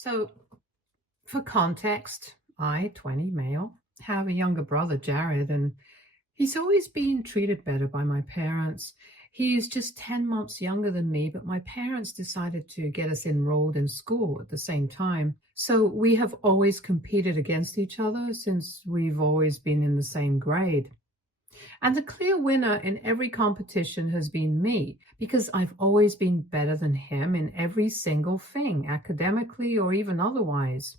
So, for context, I, 20 male, have a younger brother, Jared, and he's always been treated better by my parents. He's just 10 months younger than me, but my parents decided to get us enrolled in school at the same time. So we have always competed against each other since we've always been in the same grade. And the clear winner in every competition has been me because I've always been better than him in every single thing, academically or even otherwise.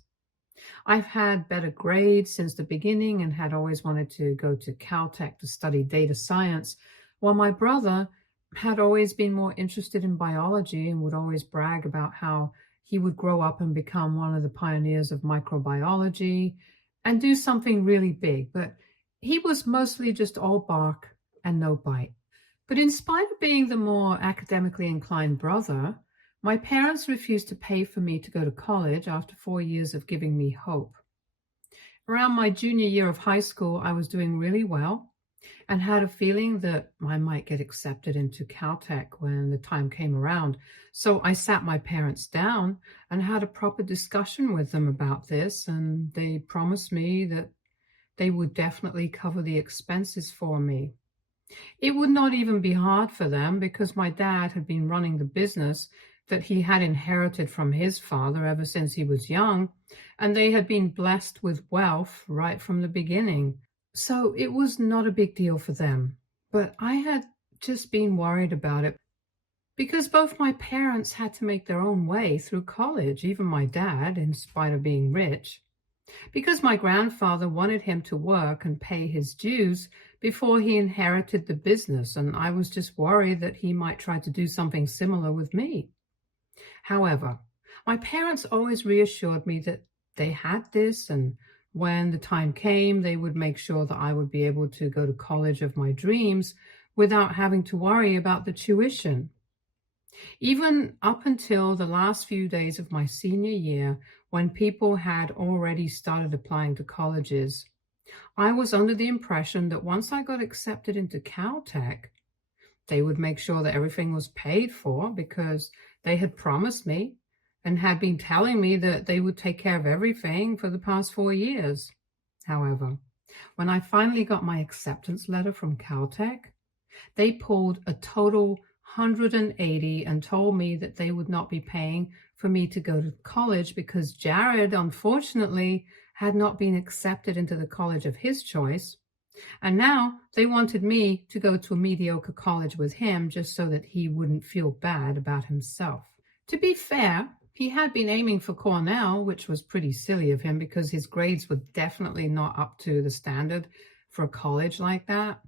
I've had better grades since the beginning and had always wanted to go to Caltech to study data science, while my brother had always been more interested in biology and would always brag about how he would grow up and become one of the pioneers of microbiology and do something really big. But he was mostly just all bark and no bite. But in spite of being the more academically inclined brother, my parents refused to pay for me to go to college after 4 years of giving me hope. Around my junior year of high school, I was doing really well and had a feeling that I might get accepted into Caltech when the time came around. So I sat my parents down and had a proper discussion with them about this, and they promised me that they would definitely cover the expenses for me. It would not even be hard for them because my dad had been running the business that he had inherited from his father ever since he was young, and they had been blessed with wealth right from the beginning. So it was not a big deal for them. But I had just been worried about it because both my parents had to make their own way through college, even my dad, in spite of being rich. Because my grandfather wanted him to work and pay his dues before he inherited the business, and I was just worried that he might try to do something similar with me. However, my parents always reassured me that they had this, and when the time came, they would make sure that I would be able to go to college of my dreams without having to worry about the tuition. Even up until the last few days of my senior year, when people had already started applying to colleges, I was under the impression that once I got accepted into Caltech, they would make sure that everything was paid for because they had promised me and had been telling me that they would take care of everything for the past 4 years. However, when I finally got my acceptance letter from Caltech, they pulled a total 180 and told me that they would not be paying for me to go to college because Jared, unfortunately, had not been accepted into the college of his choice. And now they wanted me to go to a mediocre college with him just so that he wouldn't feel bad about himself. To be fair, he had been aiming for Cornell, which was pretty silly of him because his grades were definitely not up to the standard for a college like that.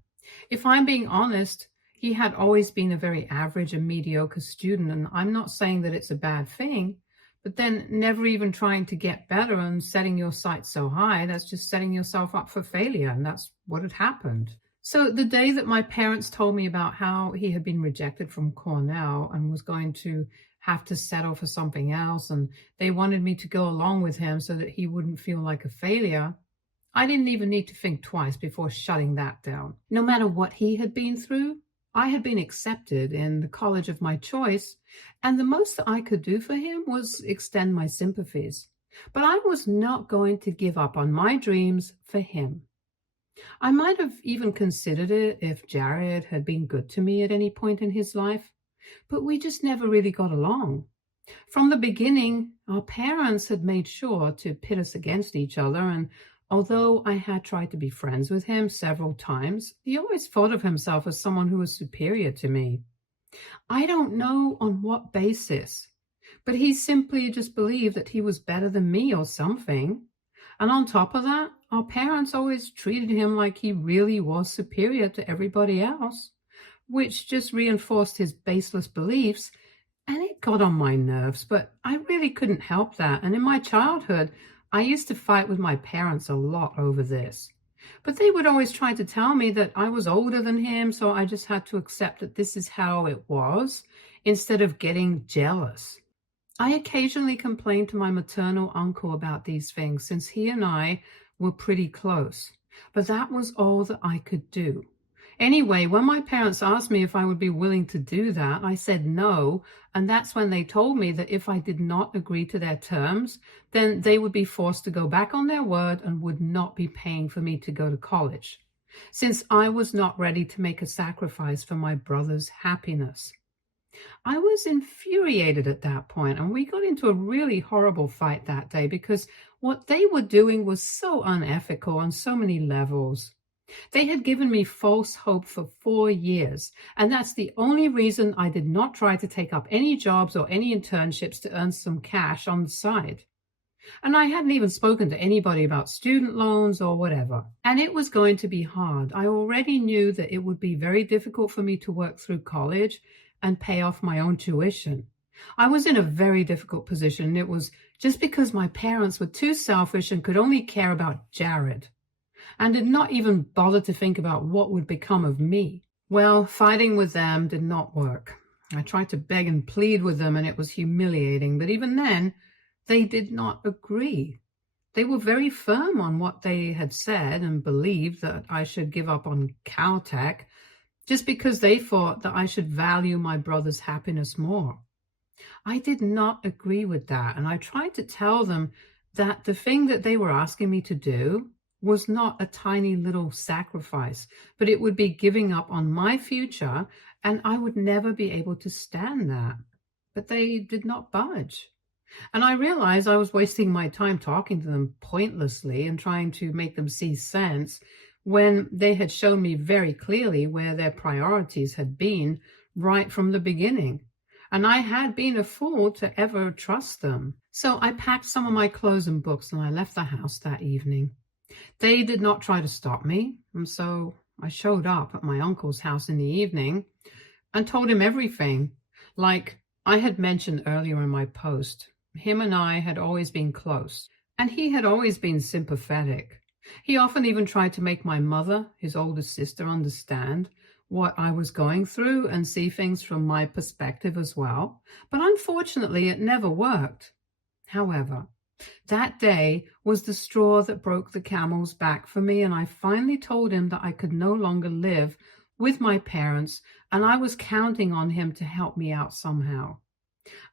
If I'm being honest, he had always been a very average and mediocre student, and I'm not saying that it's a bad thing, but then never even trying to get better and setting your sights so high, that's just setting yourself up for failure, and that's what had happened. So the day that my parents told me about how he had been rejected from Cornell and was going to have to settle for something else, and they wanted me to go along with him so that he wouldn't feel like a failure, I didn't even need to think twice before shutting that down. No matter what he had been through, I had been accepted in the college of my choice, and the most that I could do for him was extend my sympathies. But I was not going to give up on my dreams for him. I might have even considered it if Jared had been good to me at any point in his life, but we just never really got along. From the beginning, our parents had made sure to pit us against each other, and although I had tried to be friends with him several times, he always thought of himself as someone who was superior to me. I don't know on what basis, but he simply just believed that he was better than me or something. And on top of that, our parents always treated him like he really was superior to everybody else, which just reinforced his baseless beliefs, and it got on my nerves, but I really couldn't help that. And in my childhood, I used to fight with my parents a lot over this. But they would always try to tell me that I was older than him, so I just had to accept that this is how it was, instead of getting jealous. I occasionally complained to my maternal uncle about these things, since he and I were pretty close. But that was all that I could do. Anyway, when my parents asked me if I would be willing to do that, I said no. And that's when they told me that if I did not agree to their terms, then they would be forced to go back on their word and would not be paying for me to go to college, since I was not ready to make a sacrifice for my brother's happiness. I was infuriated at that point, and we got into a really horrible fight that day because what they were doing was so unethical on so many levels. They had given me false hope for 4 years, and that's the only reason I did not try to take up any jobs or any internships to earn some cash on the side. And I hadn't even spoken to anybody about student loans or whatever. And it was going to be hard. I already knew that it would be very difficult for me to work through college and pay off my own tuition. I was in a very difficult position. It was just because my parents were too selfish and could only care about Jared, and did not even bother to think about what would become of me. Well, fighting with them did not work. I tried to beg and plead with them, and it was humiliating, but even then, they did not agree. They were very firm on what they had said and believed that I should give up on Caltech just because they thought that I should value my brother's happiness more. I did not agree with that, and I tried to tell them that the thing that they were asking me to do was not a tiny little sacrifice, but it would be giving up on my future, and I would never be able to stand that. But they did not budge. And I realized I was wasting my time talking to them pointlessly and trying to make them see sense when they had shown me very clearly where their priorities had been right from the beginning. And I had been a fool to ever trust them. So I packed some of my clothes and books and I left the house that evening. They did not try to stop me, and so I showed up at my uncle's house in the evening and told him everything. Like I had mentioned earlier in my post, him and I had always been close, and he had always been sympathetic. He often even tried to make my mother, his older sister, understand what I was going through and see things from my perspective as well. But unfortunately, it never worked. However, that day was the straw that broke the camel's back for me, and I finally told him that I could no longer live with my parents, and I was counting on him to help me out somehow.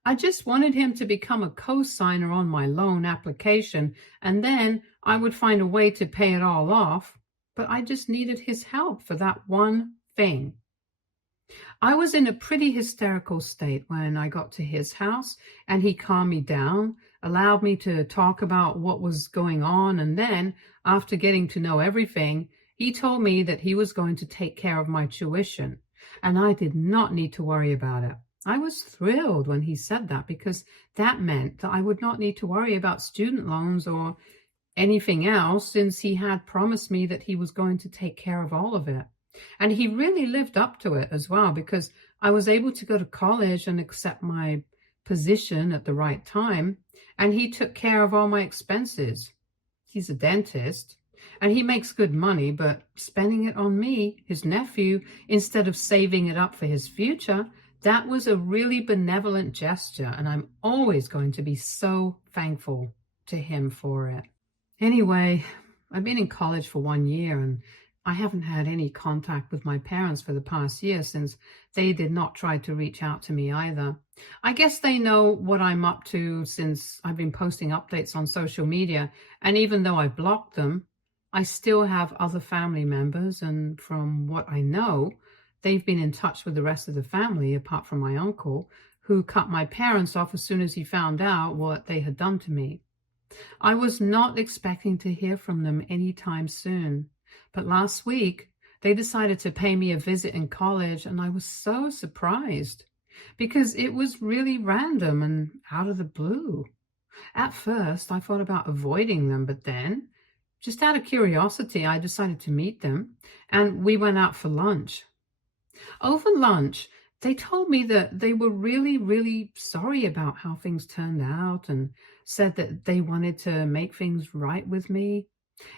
I just wanted him to become a co-signer on my loan application, and then I would find a way to pay it all off, but I just needed his help for that one thing. I was in a pretty hysterical state when I got to his house, and he calmed me down, allowed me to talk about what was going on, and then, after getting to know everything, he told me that he was going to take care of my tuition, and I did not need to worry about it. I was thrilled when he said that because that meant that I would not need to worry about student loans or anything else, since he had promised me that he was going to take care of all of it. And he really lived up to it as well, because I was able to go to college and accept my position at the right time, and he took care of all my expenses. He's a dentist, and he makes good money, but spending it on me, his nephew, instead of saving it up for his future, that was a really benevolent gesture, and I'm always going to be so thankful to him for it. Anyway, I've been in college for 1 year, and I haven't had any contact with my parents for the past year, since they did not try to reach out to me either. I guess they know what I'm up to since I've been posting updates on social media, and even though I've blocked them, I still have other family members, and from what I know, they've been in touch with the rest of the family, apart from my uncle, who cut my parents off as soon as he found out what they had done to me. I was not expecting to hear from them anytime soon, but last week they decided to pay me a visit in college, and I was so surprised because it was really random and out of the blue. At first, I thought about avoiding them, but then, just out of curiosity, I decided to meet them, and we went out for lunch. Over lunch, they told me that they were really, really sorry about how things turned out and said that they wanted to make things right with me.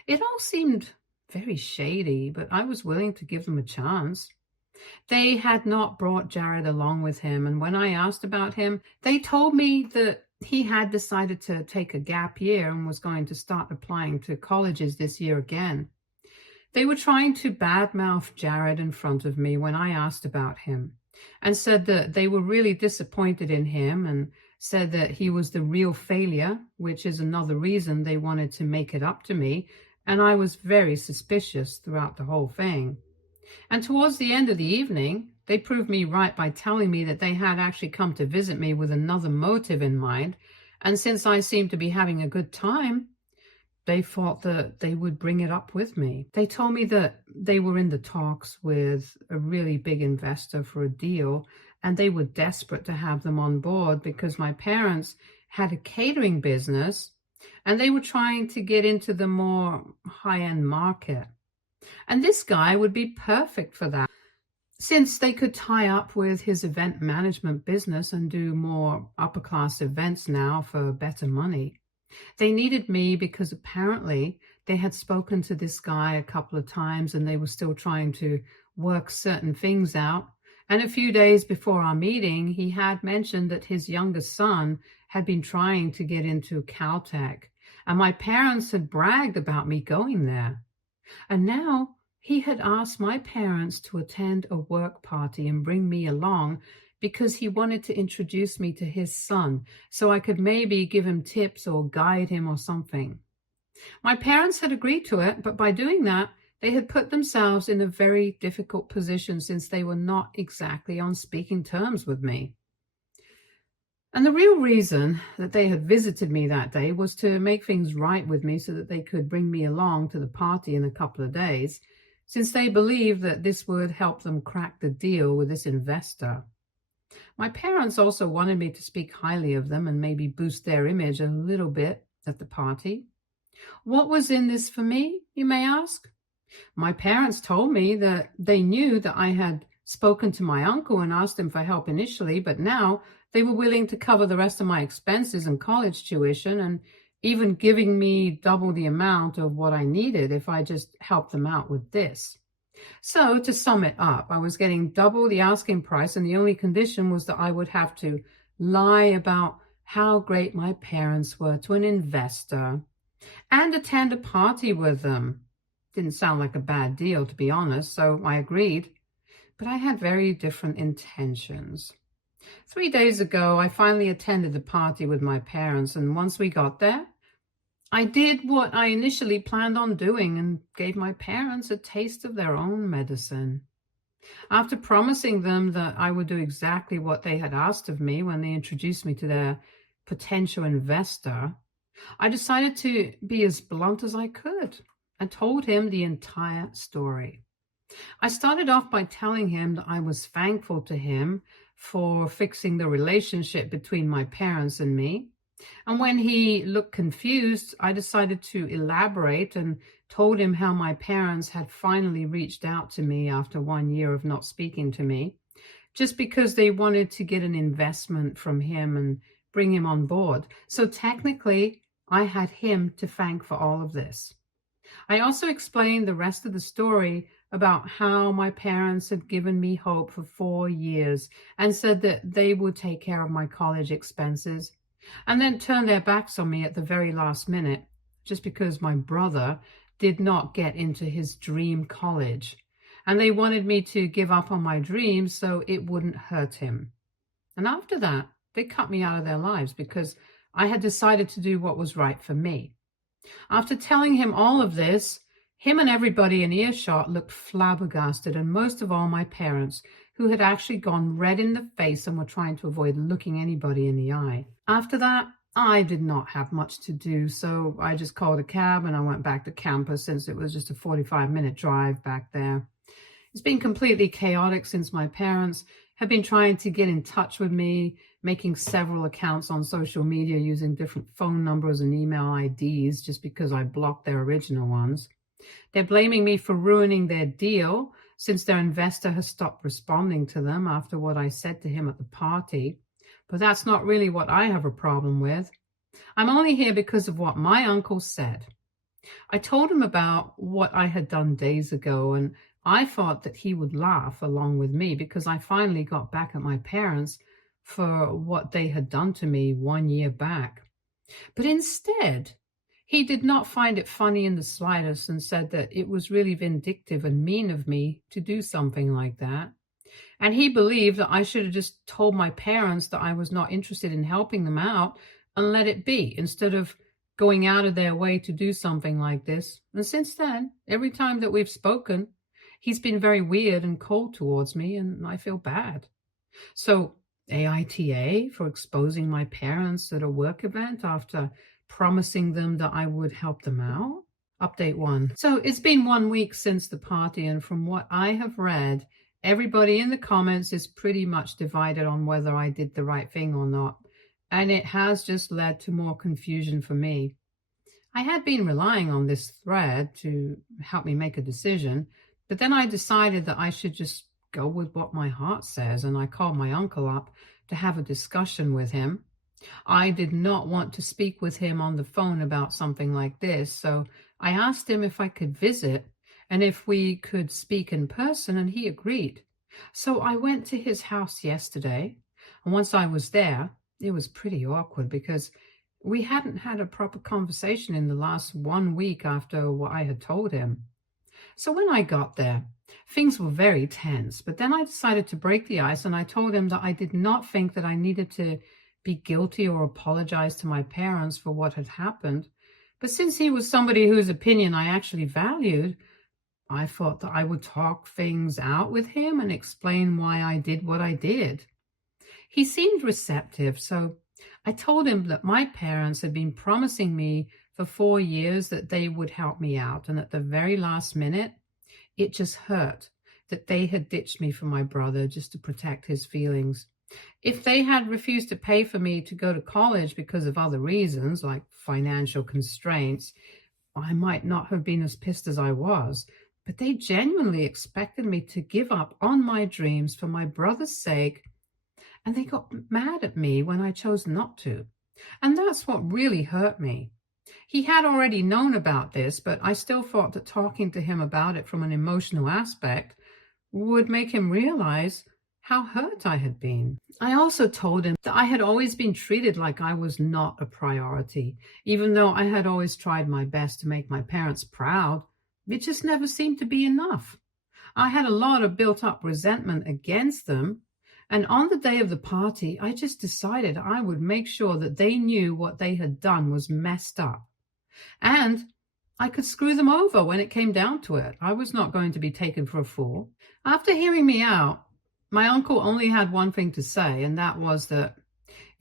It all seemed very shady, but I was willing to give them a chance. They had not brought Jared along with him, and when I asked about him, they told me that he had decided to take a gap year and was going to start applying to colleges this year again. They were trying to badmouth Jared in front of me when I asked about him, and said that they were really disappointed in him and said that he was the real failure, which is another reason they wanted to make it up to me, and I was very suspicious throughout the whole thing. And towards the end of the evening, they proved me right by telling me that they had actually come to visit me with another motive in mind, and since I seemed to be having a good time, they thought that they would bring it up with me. They told me that they were in the talks with a really big investor for a deal, and they were desperate to have them on board because my parents had a catering business and they were trying to get into the more high-end market. And this guy would be perfect for that, since they could tie up with his event management business and do more upper-class events now for better money. They needed me because apparently they had spoken to this guy a couple of times and they were still trying to work certain things out. And a few days before our meeting, he had mentioned that his youngest son had been trying to get into Caltech, and my parents had bragged about me going there. And now he had asked my parents to attend a work party and bring me along because he wanted to introduce me to his son so I could maybe give him tips or guide him or something. My parents had agreed to it, but by doing that, they had put themselves in a very difficult position since they were not exactly on speaking terms with me. And the real reason that they had visited me that day was to make things right with me so that they could bring me along to the party in a couple of days, since they believed that this would help them crack the deal with this investor. My parents also wanted me to speak highly of them and maybe boost their image a little bit at the party. What was in this for me, you may ask? My parents told me that they knew that I had spoken to my uncle and asked him for help initially, but now they were willing to cover the rest of my expenses and college tuition and even giving me double the amount of what I needed if I just helped them out with this. So to sum it up, I was getting double the asking price, and the only condition was that I would have to lie about how great my parents were to an investor and attend a party with them. Didn't sound like a bad deal, to be honest, so I agreed. But I had very different intentions. 3 days ago, I finally attended the party with my parents, and once we got there, I did what I initially planned on doing and gave my parents a taste of their own medicine. After promising them that I would do exactly what they had asked of me when they introduced me to their potential investor, I decided to be as blunt as I could and told him the entire story. I started off by telling him that I was thankful to him for fixing the relationship between my parents and me. And when he looked confused, I decided to elaborate and told him how my parents had finally reached out to me after 1 year of not speaking to me, just because they wanted to get an investment from him and bring him on board. So technically, I had him to thank for all of this. I also explained the rest of the story about how my parents had given me hope for 4 years and said that they would take care of my college expenses, and then turned their backs on me at the very last minute just because my brother did not get into his dream college, and they wanted me to give up on my dreams so it wouldn't hurt him. And after that, they cut me out of their lives because I had decided to do what was right for me. After telling him all of this, him and everybody in earshot looked flabbergasted, and most of all my parents, who had actually gone red in the face and were trying to avoid looking anybody in the eye. After that, I did not have much to do, so I just called a cab and I went back to campus since it was just a 45-minute drive back there. It's been completely chaotic since my parents have been trying to get in touch with me, making several accounts on social media using different phone numbers and email IDs just because I blocked their original ones. They're blaming me for ruining their deal since their investor has stopped responding to them after what I said to him at the party. But that's not really what I have a problem with. I'm only here because of what my uncle said. I told him about what I had done days ago, and I thought that he would laugh along with me because I finally got back at my parents for what they had done to me 1 year back. But instead, He did not find it funny in the slightest and said that it was really vindictive and mean of me to do something like that. And he believed that I should have just told my parents that I was not interested in helping them out and let it be instead of going out of their way to do something like this. And since then, every time that we've spoken, he's been very weird and cold towards me, and I feel bad. So, AITA for exposing my parents at a work event after promising them that I would help them out. Update 1. So, it's been 1 week since the party, and from what I have read, everybody in the comments is pretty much divided on whether I did the right thing or not, and it has just led to more confusion for me. I had been relying on this thread to help me make a decision, but then I decided that I should just go with what my heart says, and I called my uncle up to have a discussion with him. I did not want to speak with him on the phone about something like this, so I asked him if I could visit and if we could speak in person, and he agreed. So I went to his house yesterday, and once I was there, it was pretty awkward because we hadn't had a proper conversation in the last 1 week after what I had told him. So when I got there, things were very tense, but then I decided to break the ice, and I told him that I did not think that I needed to be guilty or apologize to my parents for what had happened. But since he was somebody whose opinion I actually valued, I thought that I would talk things out with him and explain why I did what I did. He seemed receptive, so I told him that my parents had been promising me for 4 years that they would help me out, and at the very last minute, it just hurt that they had ditched me for my brother just to protect his feelings. If they had refused to pay for me to go to college because of other reasons, like financial constraints, I might not have been as pissed as I was. But they genuinely expected me to give up on my dreams for my brother's sake, and they got mad at me when I chose not to. And that's what really hurt me. He had already known about this, but I still thought that talking to him about it from an emotional aspect would make him realize how hurt I had been. I also told him that I had always been treated like I was not a priority, even though I had always tried my best to make my parents proud. It just never seemed to be enough. I had a lot of built-up resentment against them, and on the day of the party, I just decided I would make sure that they knew what they had done was messed up. And I could screw them over when it came down to it. I was not going to be taken for a fool. After hearing me out, my uncle only had one thing to say, and that was that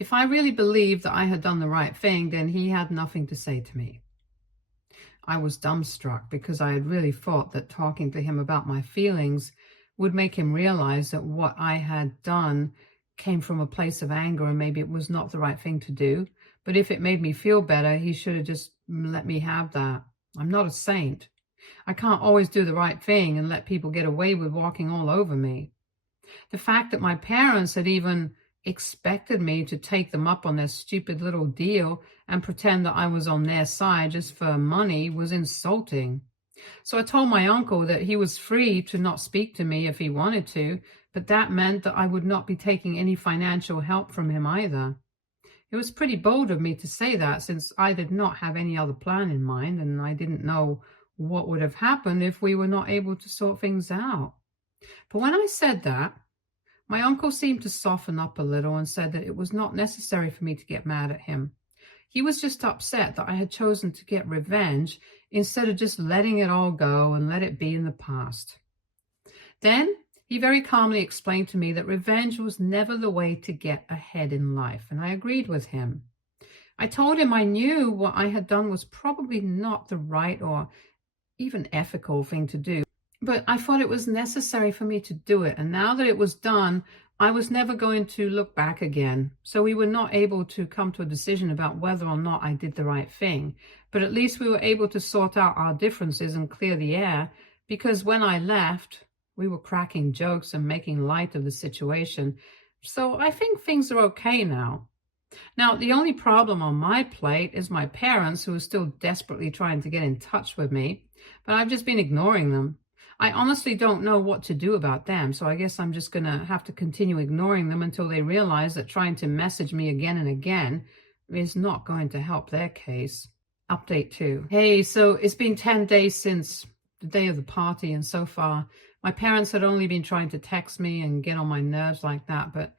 if I really believed that I had done the right thing, then he had nothing to say to me. I was dumbstruck because I had really thought that talking to him about my feelings would make him realize that what I had done came from a place of anger and maybe it was not the right thing to do. But if it made me feel better, he should have just let me have that. I'm not a saint. I can't always do the right thing and let people get away with walking all over me. The fact that my parents had even expected me to take them up on their stupid little deal and pretend that I was on their side just for money was insulting. So I told my uncle that he was free to not speak to me if he wanted to, but that meant that I would not be taking any financial help from him either. It was pretty bold of me to say that, since I did not have any other plan in mind, and I didn't know what would have happened if we were not able to sort things out. But when I said that, my uncle seemed to soften up a little and said that it was not necessary for me to get mad at him. He was just upset that I had chosen to get revenge instead of just letting it all go and let it be in the past. Then he very calmly explained to me that revenge was never the way to get ahead in life, and I agreed with him. I told him I knew what I had done was probably not the right or even ethical thing to do, but I thought it was necessary for me to do it, and now that it was done, I was never going to look back again. So we were not able to come to a decision about whether or not I did the right thing, but at least we were able to sort out our differences and clear the air, because when I left, we were cracking jokes and making light of the situation. So I think things are okay now. Now, the only problem on my plate is my parents, who are still desperately trying to get in touch with me, but I've just been ignoring them. I honestly don't know what to do about them, so I guess I'm just going to have to continue ignoring them until they realize that trying to message me again and again is not going to help their case. Update 2. Hey, so it's been 10 days since the day of the party, and so far my parents had only been trying to text me and get on my nerves like that, but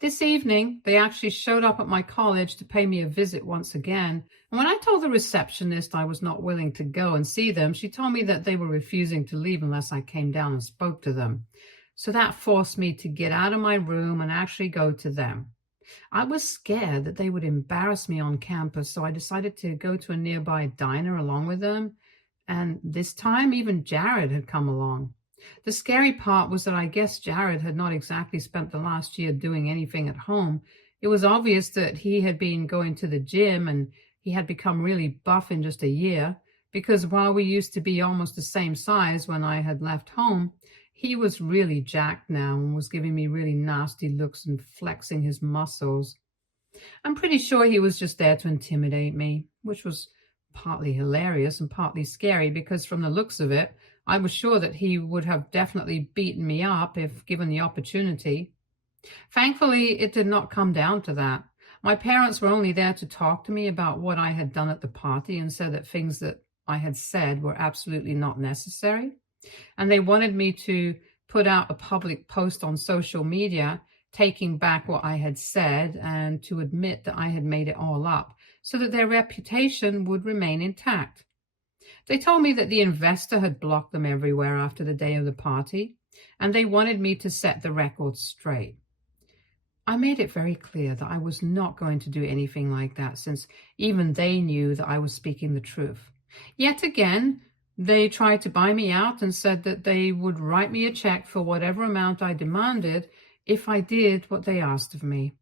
this evening they actually showed up at my college to pay me a visit once again. And when I told the receptionist I was not willing to go and see them, she told me that they were refusing to leave unless I came down and spoke to them. So that forced me to get out of my room and actually go to them. I was scared that they would embarrass me on campus, so I decided to go to a nearby diner along with them. And this time, even Jared had come along. The scary part was that I guess Jared had not exactly spent the last year doing anything at home. It was obvious that he had been going to the gym and he had become really buff in just a year, because while we used to be almost the same size when I had left home, he was really jacked now and was giving me really nasty looks and flexing his muscles. I'm pretty sure he was just there to intimidate me, which was partly hilarious and partly scary, because from the looks of it, I was sure that he would have definitely beaten me up if given the opportunity. Thankfully, it did not come down to that. My parents were only there to talk to me about what I had done at the party and said that things that I had said were absolutely not necessary. And they wanted me to put out a public post on social media taking back what I had said and to admit that I had made it all up so that their reputation would remain intact. They told me that the investor had blocked them everywhere after the day of the party, and they wanted me to set the record straight. I made it very clear that I was not going to do anything like that, since even they knew that I was speaking the truth. Yet again, they tried to buy me out and said that they would write me a check for whatever amount I demanded if I did what they asked of me.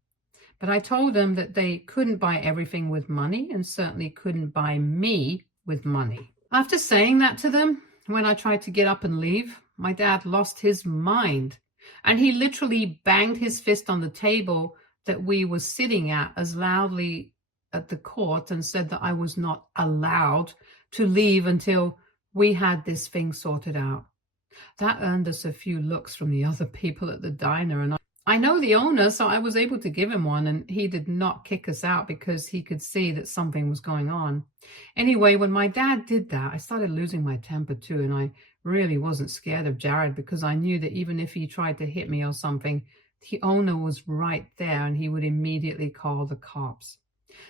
But I told them that they couldn't buy everything with money and certainly couldn't buy me with money. After saying that to them, when I tried to get up and leave, my dad lost his mind, and he literally banged his fist on the table that we were sitting at as loudly at the court and said that I was not allowed to leave until we had this thing sorted out. That earned us a few looks from the other people at the diner, and I know the owner, so I was able to give him one, and he did not kick us out because he could see that something was going on. Anyway, when my dad did that, I started losing my temper too, and I really wasn't scared of Jared because I knew that even if he tried to hit me or something, the owner was right there and he would immediately call the cops.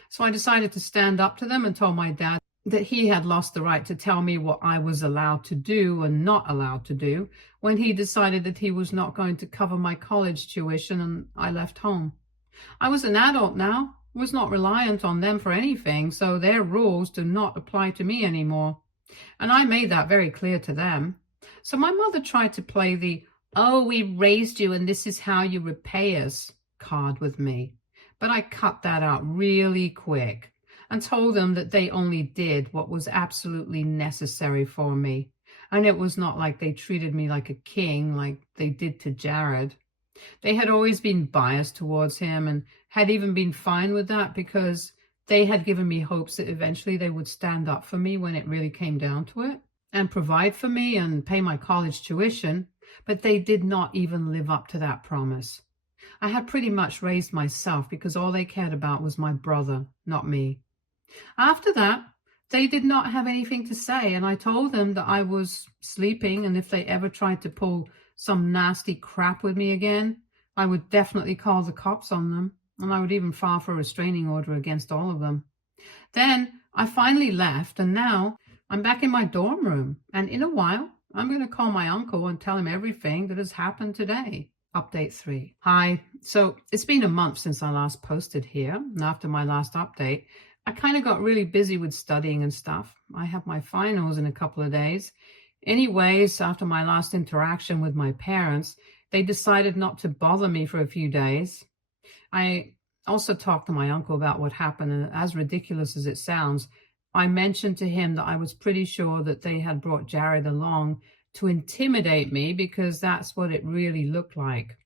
So I decided to stand up to them and told my dad that he had lost the right to tell me what I was allowed to do and not allowed to do when he decided that he was not going to cover my college tuition and I left home. I was an adult now, was not reliant on them for anything, so their rules do not apply to me anymore. And I made that very clear to them. So my mother tried to play the, "Oh, we raised you and this is how you repay us" card with me. But I cut that out really quick and told them that they only did what was absolutely necessary for me. And it was not like they treated me like a king like they did to Jared. They had always been biased towards him and had even been fine with that because they had given me hopes that eventually they would stand up for me when it really came down to it and provide for me and pay my college tuition, but they did not even live up to that promise. I had pretty much raised myself because all they cared about was my brother, not me. After that, they did not have anything to say, and I told them that I was sleeping, and if they ever tried to pull some nasty crap with me again, I would definitely call the cops on them, and I would even file for a restraining order against all of them. Then I finally left, and now I'm back in my dorm room, and in a while, I'm going to call my uncle and tell him everything that has happened today. Update 3. Hi. So it's been a month since I last posted here, and after my last update, I kind of got really busy with studying and stuff. I have my finals in a couple of days. Anyways, after my last interaction with my parents, they decided not to bother me for a few days. I also talked to my uncle about what happened, and as ridiculous as it sounds, I mentioned to him that I was pretty sure that they had brought Jared along to intimidate me because that's what it really looked like.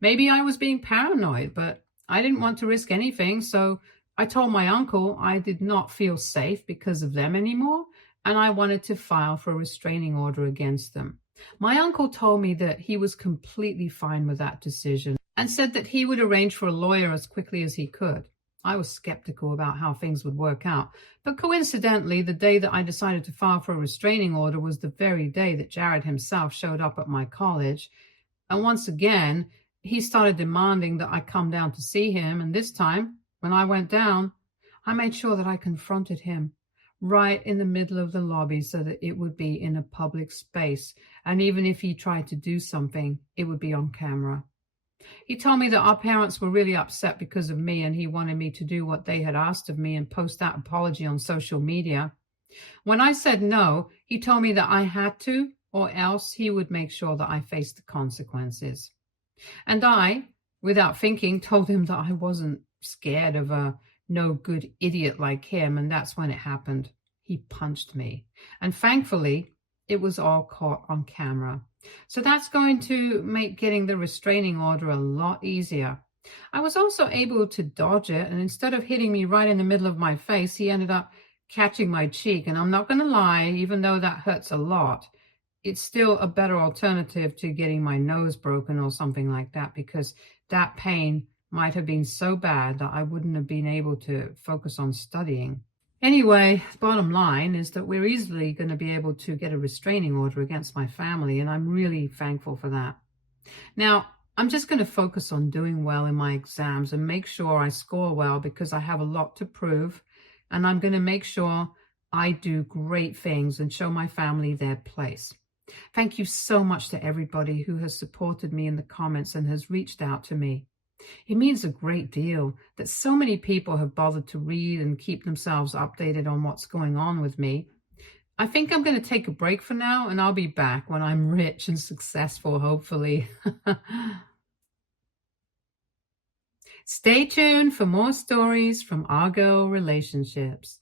Maybe I was being paranoid, but I didn't want to risk anything, so I told my uncle I did not feel safe because of them anymore, and I wanted to file for a restraining order against them. My uncle told me that he was completely fine with that decision and said that he would arrange for a lawyer as quickly as he could. I was skeptical about how things would work out. But coincidentally, the day that I decided to file for a restraining order was the very day that Jared himself showed up at my college. And once again, he started demanding that I come down to see him. And this time, when I went down, I made sure that I confronted him right in the middle of the lobby so that it would be in a public space. And even if he tried to do something, it would be on camera. He told me that our parents were really upset because of me, and he wanted me to do what they had asked of me and post that apology on social media. When I said no, he told me that I had to, or else he would make sure that I faced the consequences. And I, without thinking, told him that I wasn't scared of a no good idiot like him, and that's when it happened. He punched me. And thankfully, it was all caught on camera. So that's going to make getting the restraining order a lot easier. I was also able to dodge it, and instead of hitting me right in the middle of my face, he ended up catching my cheek. And I'm not going to lie, even though that hurts a lot, it's still a better alternative to getting my nose broken or something like that, because that pain might have been so bad that I wouldn't have been able to focus on studying. Anyway, bottom line is that we're easily going to be able to get a restraining order against my family, and I'm really thankful for that. Now, I'm just going to focus on doing well in my exams and make sure I score well, because I have a lot to prove, and I'm going to make sure I do great things and show my family their place. Thank you so much to everybody who has supported me in the comments and has reached out to me. It means a great deal that so many people have bothered to read and keep themselves updated on what's going on with me. I think I'm going to take a break for now, and I'll be back when I'm rich and successful, hopefully. Stay tuned for more stories from our girl relationships.